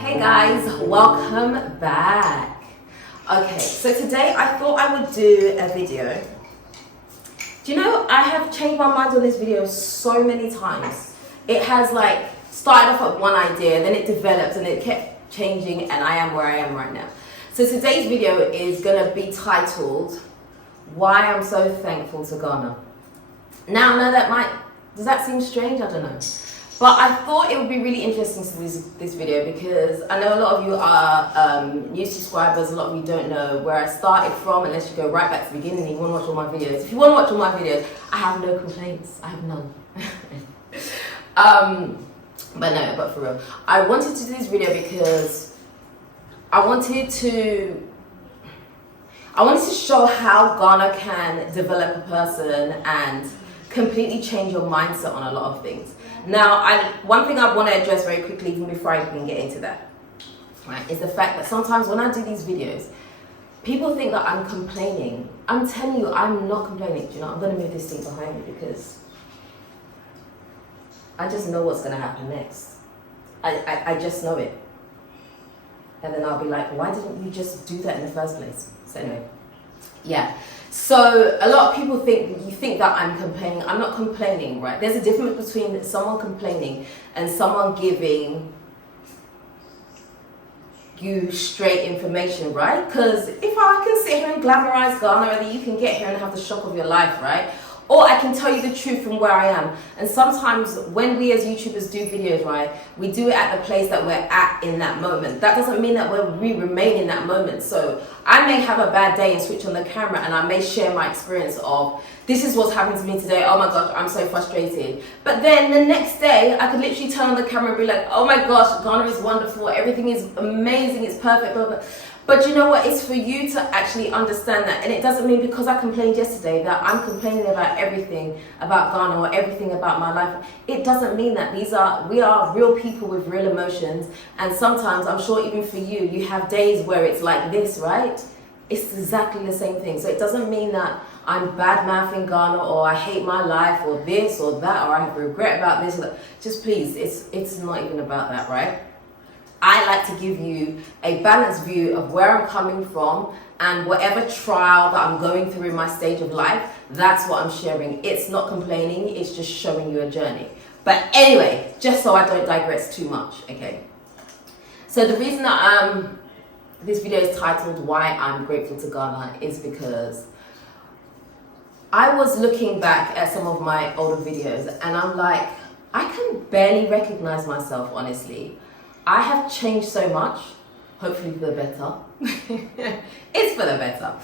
Hey guys, welcome back. Okay, so today I thought I would do a video. Do you know, I have changed my mind on this video so many times. It has like started off at one idea, then it developed and it kept changing, and I am where I am right now. So today's video is gonna be titled, Why I'm So Thankful to Ghana. Now, I know does that seem strange? I don't know. But I thought it would be really interesting to do this video because I know a lot of you are new subscribers, a lot of you don't know where I started from unless you go right back to the beginning and you want to watch all my videos. If you want to watch all my videos, I have no complaints. I have none. But for real. I wanted to do this video because I wanted to show how Ghana can develop a person and completely change your mindset on a lot of things. Now, one thing I want to address very quickly, even before I can get into that, right, is the fact that sometimes when I do these videos, people think that I'm complaining. I'm telling you, I'm not complaining. Do you know, I'm going to move this thing behind me because I just know what's going to happen next. I just know it. And then I'll be like, why didn't you just do that in the first place? So anyway, yeah. So a lot of people think that I'm complaining. I'm not complaining, right? There's a difference between someone complaining and someone giving you straight information, right? Because if I can sit here and glamorize Ghana, then you can get here and have the shock of your life, right? Or I can tell you the truth from where I am. And sometimes when we as YouTubers do videos, right, we do it at the place that we're at in that moment. That doesn't mean that we remain in that moment. So I may have a bad day and switch on the camera and I may share my experience of, this is what's happened to me today. Oh my gosh, I'm so frustrated. But then the next day, I could literally turn on the camera and be like, oh my gosh, Ghana is wonderful. Everything is amazing. It's perfect, blah, blah. But you know what? It's for you to actually understand that. And it doesn't mean because I complained yesterday that I'm complaining about everything about Ghana or everything about my life. It doesn't mean that. We are real people with real emotions. And sometimes, I'm sure even for you, you have days where it's like this, right? It's exactly the same thing. So it doesn't mean that I'm bad-mouthing Ghana or I hate my life or this or that or I have regret about this or that. Just please, it's not even about that, right? I like to give you a balanced view of where I'm coming from and whatever trial that I'm going through in my stage of life, that's what I'm sharing. It's not complaining, it's just showing you a journey. But anyway, just so I don't digress too much, okay? So the reason that this video is titled Why I'm Grateful to Ghana is because I was looking back at some of my older videos and I'm like, I can barely recognize myself, honestly. I have changed so much, hopefully for the better. It's for the better.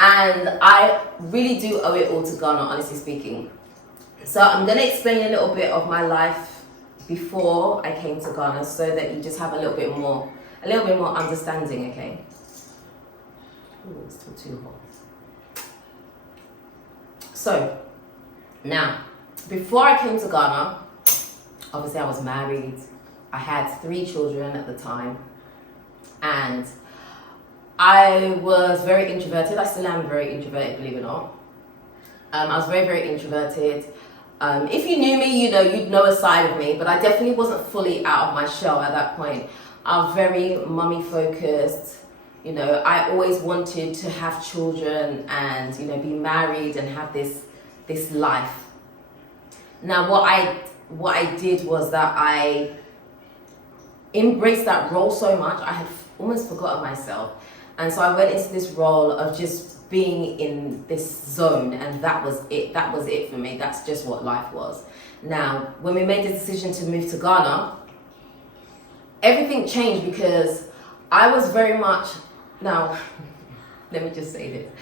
And I really do owe it all to Ghana, honestly speaking. So I'm going to explain a little bit of my life before I came to Ghana so that you just have a little bit more understanding, okay? Ooh, it's still too hot. So, now, before I came to Ghana, obviously I was married. I had 3 children at the time, and I was very introverted. I still am very introverted, believe it or not. I was very, very introverted. If you knew me, you know, you'd know a side of me, but I definitely wasn't fully out of my shell at that point. I was very mummy focused. You know, I always wanted to have children and, you know, be married and have this life. Now, what I did was that I embraced that role so much, I had almost forgotten myself. And so I went into this role of just being in this zone, and that was it. That was it for me. That's just what life was. Now, when we made the decision to move to Ghana, everything changed because I was very much, now, let me just say this.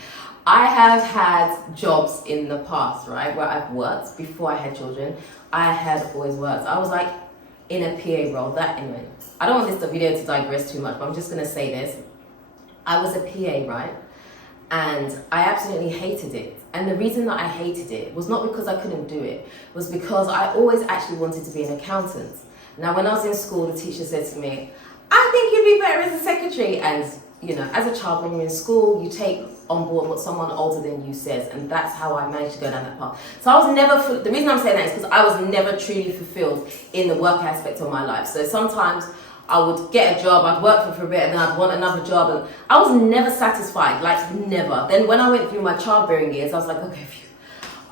I have had jobs in the past, right, where I've worked before I had children. I had always worked. I was like in a PA role. That anyway, I don't want this video to digress too much, but I'm just going to say this. I was a PA, right? And I absolutely hated it. And the reason that I hated it was not because I couldn't do it, was because I always actually wanted to be an accountant. Now, when I was in school, the teacher said to me, I think you'd be better as a secretary. And, you know, as a child, when you're in school, you take on board what someone older than you says, and that's how I managed to go down that path. So I was never, the reason I'm saying that is because I was never truly fulfilled in the work aspect of my life. So sometimes I would get a job, I'd work for a bit, and then I'd want another job, and I was never satisfied, like never. Then when I went through my childbearing years, I was like, okay, phew,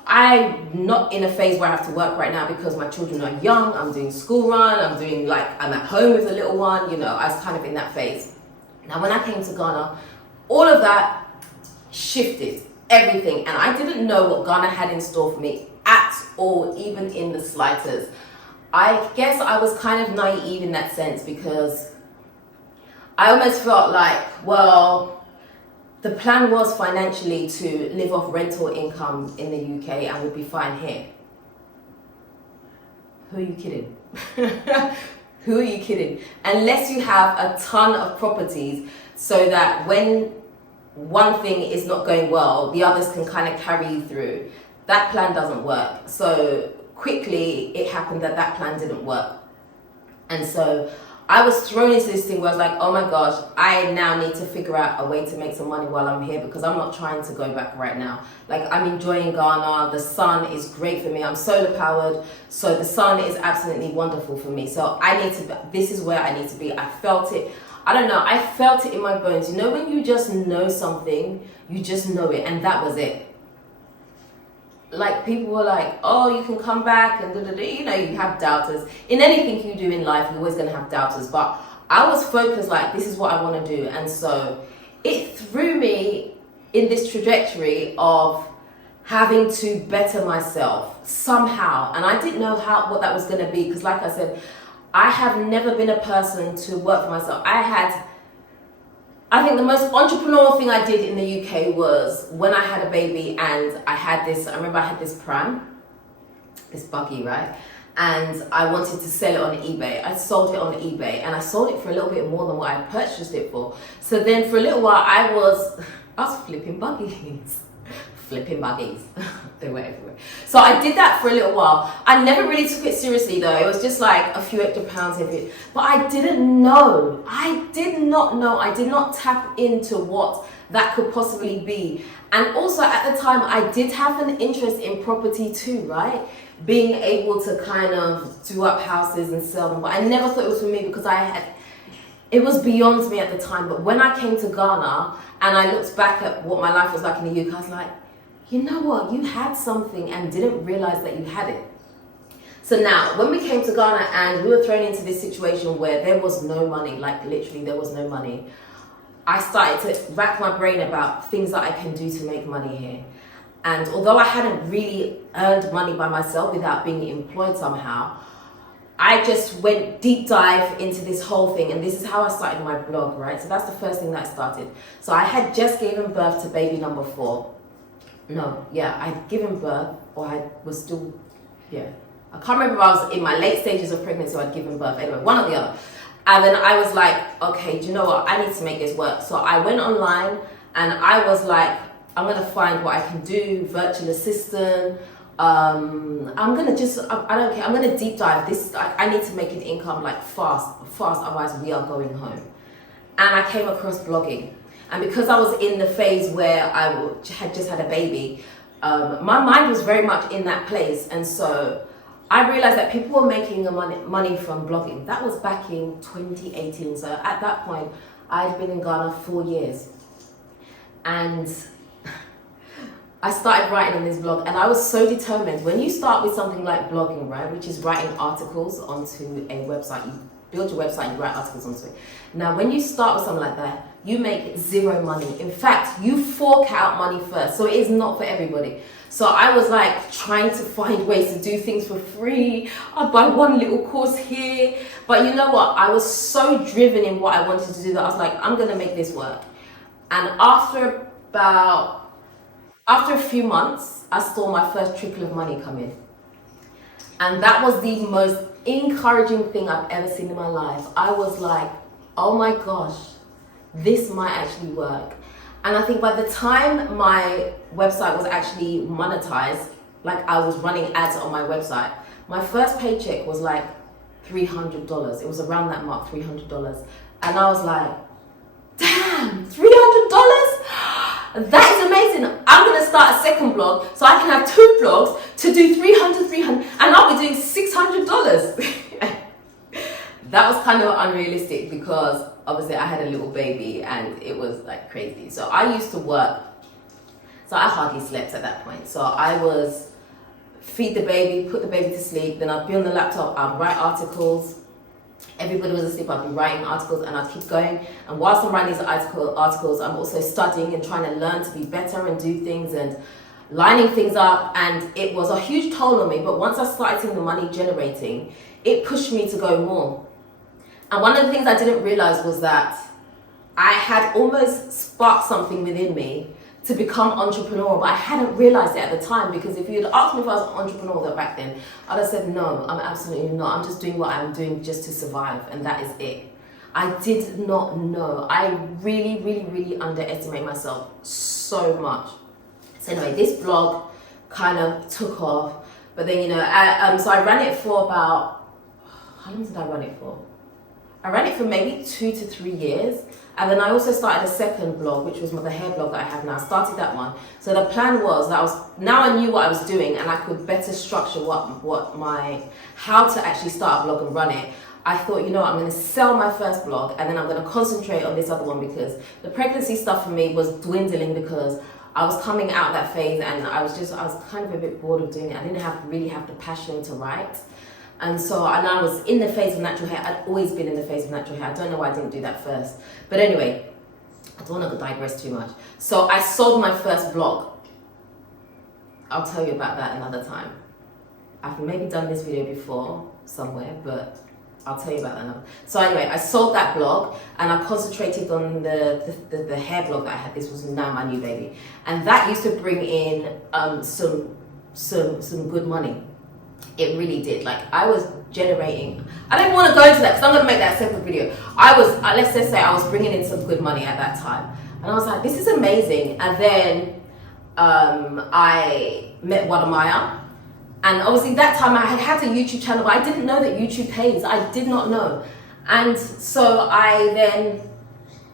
I'm not in a phase where I have to work right now because my children are young, I'm doing school run, I'm at home with the little one, you know, I was kind of in that phase. Now when I came to Ghana, all of that shifted, everything, and I didn't know what Ghana had in store for me at all, even in the slightest. I guess I was kind of naive in that sense because I almost felt like, well, the plan was financially to live off rental income in the UK and would be fine here. Who are you kidding? Who are you kidding? Unless you have a ton of properties so that when one thing is not going well, the others can kind of carry you through. That plan doesn't work. So quickly it happened that plan didn't work. And so I was thrown into this thing where I was like, oh my gosh, I now need to figure out a way to make some money while I'm here because I'm not trying to go back right now. Like, I'm enjoying Ghana. The sun is great for me. I'm solar powered. So the sun is absolutely wonderful for me. So this is where I need to be. I felt it. I don't know. I felt it in my bones. You know, when you just know something, you just know it. And that was it. Like, people were like, oh, you can come back and you know, you have doubters. In anything you do in life, you're always going to have doubters. But I was focused, like, this is what I want to do. And so it threw me in this trajectory of having to better myself somehow. And I didn't know what that was going to be. Because like I said, I have never been a person to work for myself. I think the most entrepreneurial thing I did in the UK was when I had a baby and I remember I had this pram, this buggy, right? And I wanted to sell it on eBay. I sold it on eBay and I sold it for a little bit more than what I purchased it for. So then for a little while I was flipping buggies. They were everywhere. So I did that for a little while. I never really took it seriously though. It was just like a few extra pounds every. But I didn't know. I did not know. I did not tap into what that could possibly be. And also at the time, I did have an interest in property too, right? Being able to kind of do up houses and sell them. But I never thought it was for me because it was beyond me at the time. But when I came to Ghana and I looked back at what my life was like in the UK, I was like, you know what, you had something and didn't realize that you had it. So now, when we came to Ghana and we were thrown into this situation where there was no money, like literally there was no money, I started to rack my brain about things that I can do to make money here. And although I hadn't really earned money by myself without being employed somehow, I just went deep dive into this whole thing, and this is how I started my blog, right? So that's the first thing that I started. So I had just given birth to baby number 4. I'd given birth, or I was still, I can't remember if I was in my late stages of pregnancy or I'd given birth, anyway, one or the other. And then I was like, okay, do you know what, I need to make this work. So I went online and I was like, I'm going to find what I can do, virtual assistant, I'm going to just, I don't care, I'm going to deep dive this, I need to make an income like fast, otherwise we are going home. And I came across blogging. And because I was in the phase where I had just had a baby, my mind was very much in that place. And so I realized that people were making money from blogging. That was back in 2018. So at that point, I'd been in Ghana 4 years. And I started writing on this blog. And I was so determined. When you start with something like blogging, right, which is writing articles onto a website, you build your website, you write articles onto it. Now, when you start with something like that, you make zero money. In fact, you fork out money first. So it is not for everybody. So I was like trying to find ways to do things for free. I'd buy one little course here. But you know what? I was so driven in what I wanted to do that I was like, I'm going to make this work. And after a few months, I saw my first trickle of money come in. And that was the most encouraging thing I've ever seen in my life. I was like, oh my gosh, this might actually work. And I think by the time my website was actually monetized, like I was running ads on my website, my first paycheck was like $300. It was around that mark, $300. And I was like, damn, $300? That is amazing. I'm going to start a second blog so I can have 2 blogs to do $300, and I'll be doing $600. that was kind of unrealistic because obviously I had a little baby and it was like crazy. So I used to work, so I hardly slept at that point. So I was feed the baby, put the baby to sleep, then I'd be on the laptop, I'd write articles. Everybody was asleep, I'd be writing articles and I'd keep going. And whilst I'm writing these articles, I'm also studying and trying to learn to be better and do things and lining things up. And it was a huge toll on me. But once I started seeing the money generating, it pushed me to go more. And one of the things I didn't realize was that I had almost sparked something within me to become entrepreneurial, but I hadn't realized it at the time, because if you'd asked me if I was an entrepreneur back then, I'd have said, no, I'm absolutely not. I'm just doing what I'm doing just to survive, and that is it. I did not know. I really, really, really underestimate myself so much. So anyway, this blog kind of took off, but then, you know, so I ran it for about, how long did I run it for? I ran it for maybe 2 to 3 years. And then I also started a second blog, which was the hair blog that I have now. I started that one. So the plan was that now I knew what I was doing and I could better structure how to actually start a blog and run it. I thought, you know what, I'm going to sell my first blog and then I'm going to concentrate on this other one, because the pregnancy stuff for me was dwindling because I was coming out of that phase and I was kind of a bit bored of doing it. I didn't really have the passion to write. And I was in the phase of natural hair. I'd always been in the phase of natural hair. I don't know why I didn't do that first. But anyway, I don't want to digress too much. So I sold my first blog. I'll tell you about that another time. I've maybe done this video before somewhere, but I'll tell you about that another. So anyway, I sold that blog and I concentrated on the hair blog that I had. This was now my new baby. And that used to bring in some good money. It really did. Like, I was generating, I don't want to go into that because I'm going to make that a separate video. Let's just say I was bringing in some good money at that time. And I was like, this is amazing. And then I met Wadamaya. And obviously that time I had a YouTube channel, but I didn't know that YouTube pays. I did not know. And so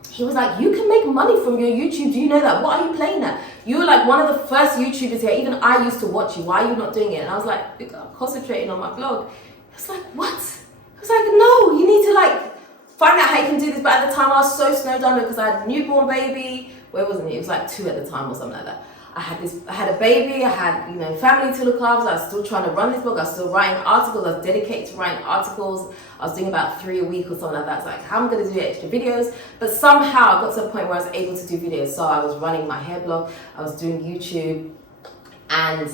he was like, you can make money from your YouTube. Do you know that? What are you playing at? You were like one of the first YouTubers here. Even I used to watch you. Why are you not doing it? And I was like, I'm concentrating on my blog. He was like, what? I was like, no, you need to like find out how you can do this. But at the time I was so snowed under because I had a newborn baby. Where wasn't it? It was like 2 at the time or something like that. I had a baby, I had, you know, family to look after. I was still trying to run this blog. I was still writing articles. I was dedicated to writing articles. I was doing about 3 a week or something like that. It's like, how am I going to do extra videos? But somehow I got to a point where I was able to do videos. So I was running my hair blog. I was doing YouTube. And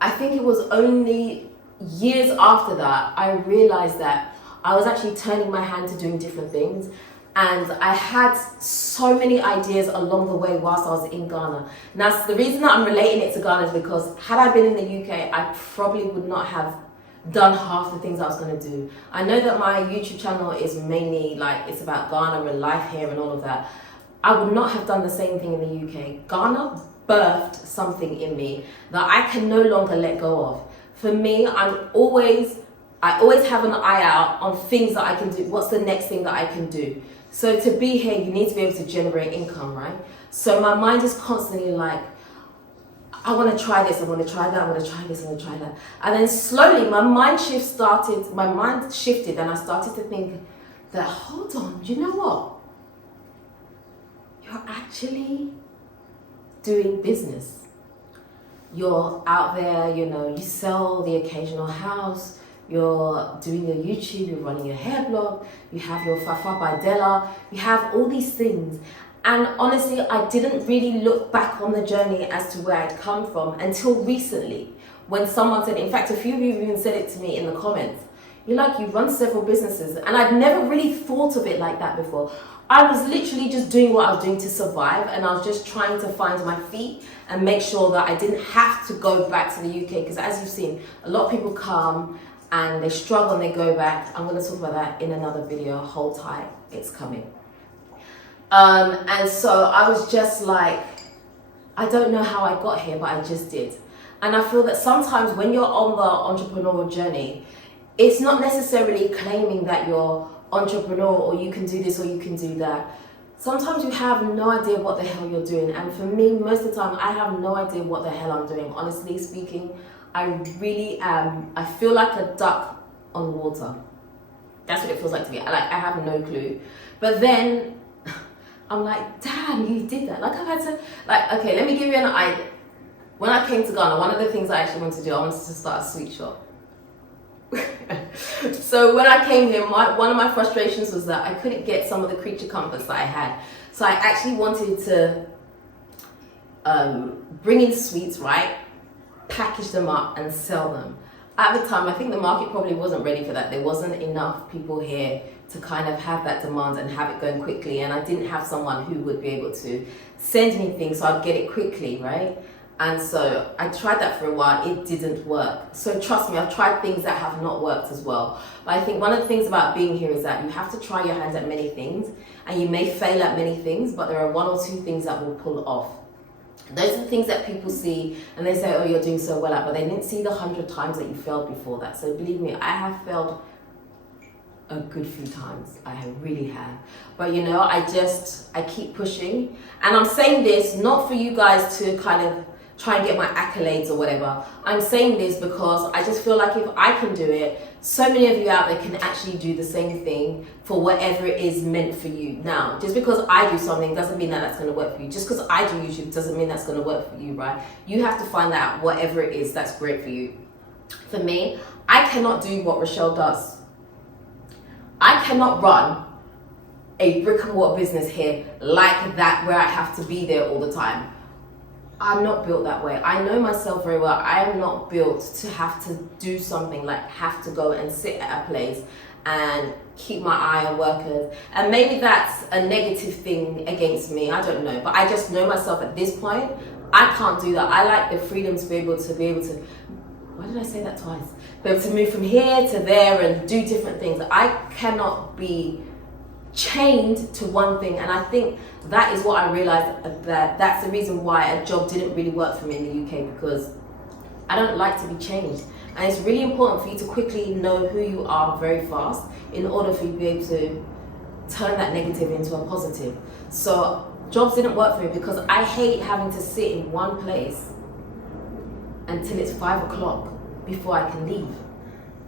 I think it was only years after that, I realized that I was actually turning my hand to doing different things. And I had so many ideas along the way whilst I was in Ghana. Now, the reason that I'm relating it to Ghana is because had I been in the UK, I probably would not have done half the things I was going to do. I know that my YouTube channel is mainly like, it's about Ghana and life here and all of that. I would not have done the same thing in the UK. Ghana birthed something in me that I can no longer let go of. For me, I always have an eye out on things that I can do. What's the next thing that I can do? So to be here, you need to be able to generate income, right? So my mind is constantly like, I want to try this, I want to try that, I want to try this, I want to try that. And then slowly my mind shifted and I started to think that, hold on, you know what? You're actually doing business. You're out there, you know, you sell the occasional house, you're doing your YouTube, you're running your hair blog, you have your Fafa by Dela, you have all these things. And honestly, I didn't really look back on the journey as to where I'd come from until recently, when someone said, in fact, a few of you even said it to me in the comments, you're like, you run several businesses. And I'd never really thought of it like that before. I was literally just doing what I was doing to survive, and I was just trying to find my feet and make sure that I didn't have to go back to the UK, because as you've seen, a lot of people come and they struggle and they go back. I'm going to talk about that in another video. Hold tight, it's coming. And so I was just like, I don't know how I got here, but I just did. And I feel that sometimes when you're on the entrepreneurial journey, it's not necessarily claiming that you're entrepreneur or you can do this or you can do that. Sometimes you have no idea what the hell you're doing. And for me, most of the time, I have no idea what the hell I'm doing. Honestly speaking, I really am. I feel like a duck on water. That's what it feels like to me. I have no clue. But then I'm like, damn, you did that. Like, I've had to, like, okay, let me give you an idea. When I came to Ghana, one of the things I actually wanted to do, I wanted to start a sweet shop. So when I came here, one of my frustrations was that I couldn't get some of the creature comforts that I had. So I actually wanted to bring in sweets, right? Package them up and sell them. At the time, I think the market probably wasn't ready for that. There wasn't enough people here to kind of have that demand and have it going quickly. And I didn't have someone who would be able to send me things so I'd get it quickly, right? And so I tried that for a while. It didn't work. So trust me, I've tried things that have not worked as well. But I think one of the things about being here is that you have to try your hands at many things, and you may fail at many things, but there are one or two things that will pull off. Those are the things that people see and they say, oh, you're doing so well at, but they didn't see the 100 times that you failed before that. So believe me, I have failed a good few times. I really have. But you know, I keep pushing. And I'm saying this not for you guys to kind of try and get my accolades or whatever. I'm saying this because I just feel like if I can do it, so many of you out there can actually do the same thing for whatever it is meant for you. Now, just because I do something doesn't mean that that's going to work for you. Just because I do YouTube doesn't mean that's going to work for you, right? You have to find out whatever it is that's great for you. For me, I cannot do what Rochelle does. I cannot run a brick and mortar business here like that where I have to be there all the time. I'm not built that way. I know myself very well. I am not built to have to do something, like have to go and sit at a place and keep my eye on workers. And maybe that's a negative thing against me, I don't know. But I just know myself at this point, I can't do that. I like the freedom to be able to, why did I say that twice? Be able to move from here to there and do different things. I cannot be chained to one thing, and I think that is what I realized, that's the reason why a job didn't really work for me in the UK, because I don't like to be changed. And it's really important for you to quickly know who you are very fast in order for you to be able to turn that negative into a positive. So jobs didn't work for me because I hate having to sit in one place until it's 5 o'clock before I can leave.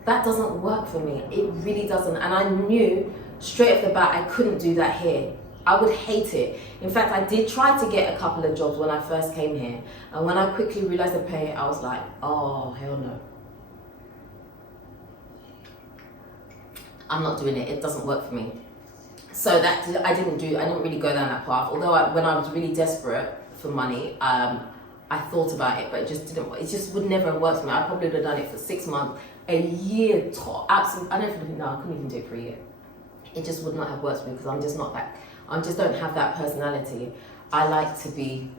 That doesn't work for me. It really doesn't. And I knew straight off the bat I couldn't do that here. I would hate it. In fact, I did try to get a couple of jobs when I first came here. And when I quickly realized the pay, I was like, oh, hell no. I'm not doing it. It doesn't work for me. So that I didn't really go down that path. Although when I was really desperate for money, I thought about it, but it just would never have worked for me. I probably would have done it for 6 months, a year, absolutely. I couldn't even do it for a year. It just would not have worked for me because I'm just not that. I just don't have that personality. I like to be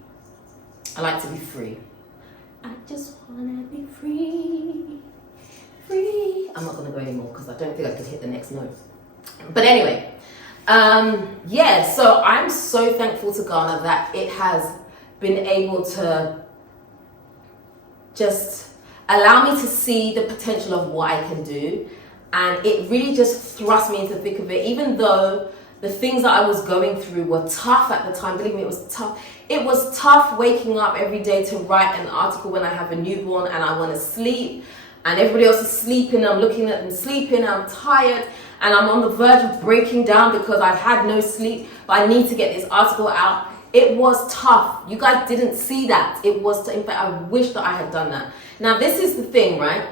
free. I just wanna be free, free. I'm not gonna go anymore because I don't think I could hit the next note. But anyway, yeah. So I'm so thankful to Ghana that it has been able to just allow me to see the potential of what I can do. And it really just thrust me into the thick of it, even though the things that I was going through were tough at the time. Believe me, it was tough. It was tough waking up every day to write an article when I have a newborn and I want to sleep and everybody else is sleeping. I'm looking at them sleeping, I'm tired and I'm on the verge of breaking down because I've had no sleep, but I need to get this article out. It was tough. You guys didn't see that. It was, in fact, I wish that I had done that. Now, this is the thing, right?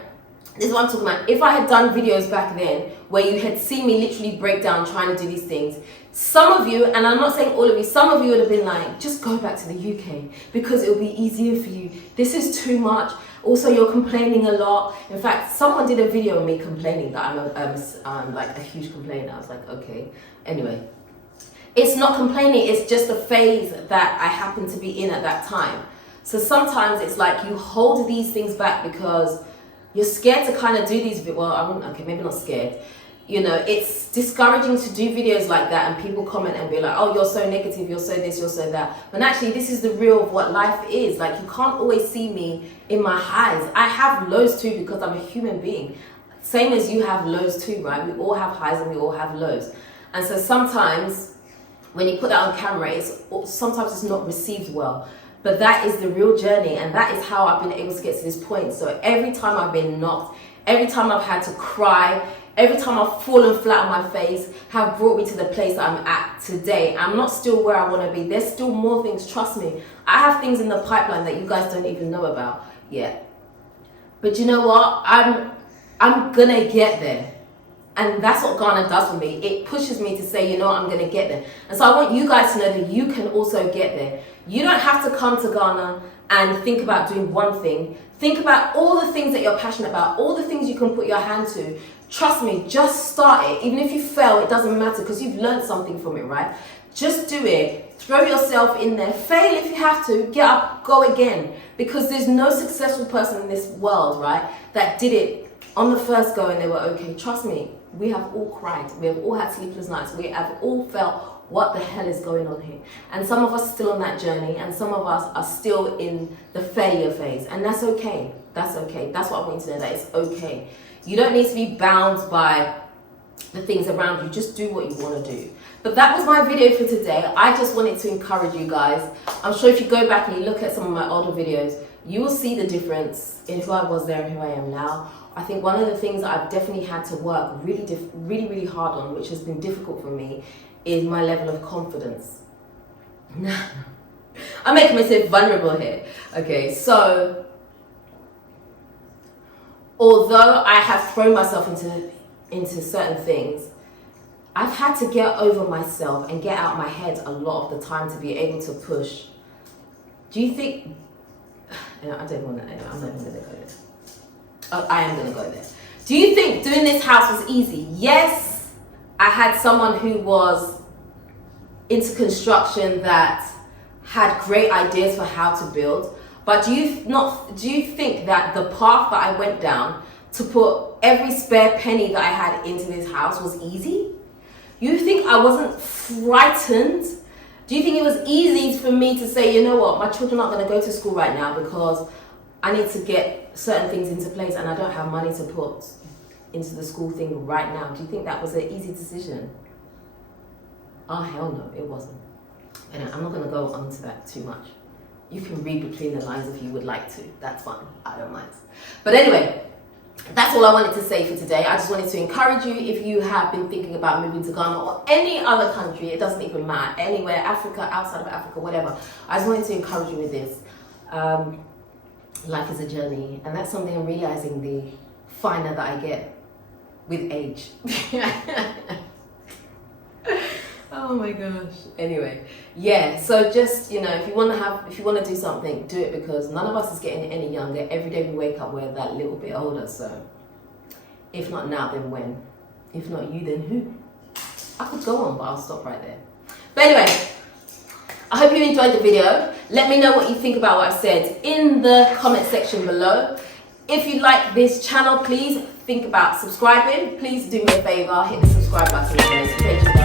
This is what I'm talking about. If I had done videos back then where you had seen me literally break down trying to do these things, some of you, and I'm not saying all of you, some of you would have been like, just go back to the UK because it'll be easier for you. This is too much. Also, you're complaining a lot. In fact, someone did a video of me complaining that I'm like a huge complainer. I was like, okay. Anyway, it's not complaining. It's just a phase that I happen to be in at that time. So sometimes it's like you hold these things back because you're scared to kind of do these, okay, maybe not scared. You know, it's discouraging to do videos like that and people comment and be like, oh, you're so negative, you're so this, you're so that. But actually, this is the real of what life is. Like, you can't always see me in my highs. I have lows too because I'm a human being. Same as you have lows too, right? We all have highs and we all have lows. And so sometimes when you put that on camera, sometimes it's not received well. But that is the real journey, and that is how I've been able to get to this point. So every time I've been knocked, every time I've had to cry, every time I've fallen flat on my face, have brought me to the place that I'm at today. I'm not still where I want to be. There's still more things, trust me. I have things in the pipeline that you guys don't even know about yet. But you know what? I'm gonna get there. And that's what Ghana does for me. It pushes me to say, you know, I'm going to get there. And so I want you guys to know that you can also get there. You don't have to come to Ghana and think about doing one thing. Think about all the things that you're passionate about, all the things you can put your hand to. Trust me, just start it. Even if you fail, it doesn't matter because you've learned something from it, right? Just do it. Throw yourself in there. Fail if you have to. Get up, go again. Because there's no successful person in this world, right, that did it on the first go and they were okay. Trust me. We have all cried. We have all had sleepless nights. We have all felt, what the hell is going on here? And some of us are still on that journey, and some of us are still in the failure phase. And that's okay. That's okay. That's what I want you to know, that it's okay. You don't need to be bound by the things around you. Just do what you want to do. But that was my video for today. I just wanted to encourage you guys. I'm sure if you go back and you look at some of my older videos, you will see the difference in who I was there and who I am now. I think one of the things that I've definitely had to work really hard on, which has been difficult for me, is my level of confidence. I'm making myself vulnerable here. Okay, so although I have thrown myself into certain things, I've had to get over myself and get out my head a lot of the time to be able to push. Do you think... I don't want to... I'm not even going to go there. Oh, I am going to go there. Do you think doing this house was easy? Yes, I had someone who was into construction that had great ideas for how to build. But do you think that the path that I went down to put every spare penny that I had into this house was easy? You think I wasn't frightened? Do you think it was easy for me to say, you know what, my children aren't going to go to school right now because I need to get certain things into place and I don't have money to put into the school thing right now? Do you think that was an easy decision? Oh, hell no, it wasn't. And I'm not going to go on to that too much. You can read between the lines if you would like to. That's fine. I don't mind. But anyway, that's all I wanted to say for today. I just wanted to encourage you, if you have been thinking about moving to Ghana or any other country, it doesn't even matter, anywhere, Africa, outside of Africa, whatever. I just wanted to encourage you with this. Life is a journey, and that's something I'm realizing the finer that I get with age. Oh my gosh. Anyway, yeah, so just, you know, if you want to do something, do it, because none of us is getting any younger. Every day we wake up, we're that little bit older. So if not now, then when? If not you, then who? I could go on, but I'll stop right there. But anyway, I hope you enjoyed the video. Let me know what you think about what I said in the comment section below. If you like this channel, please think about subscribing. Please do me a favor, hit the subscribe button and the notification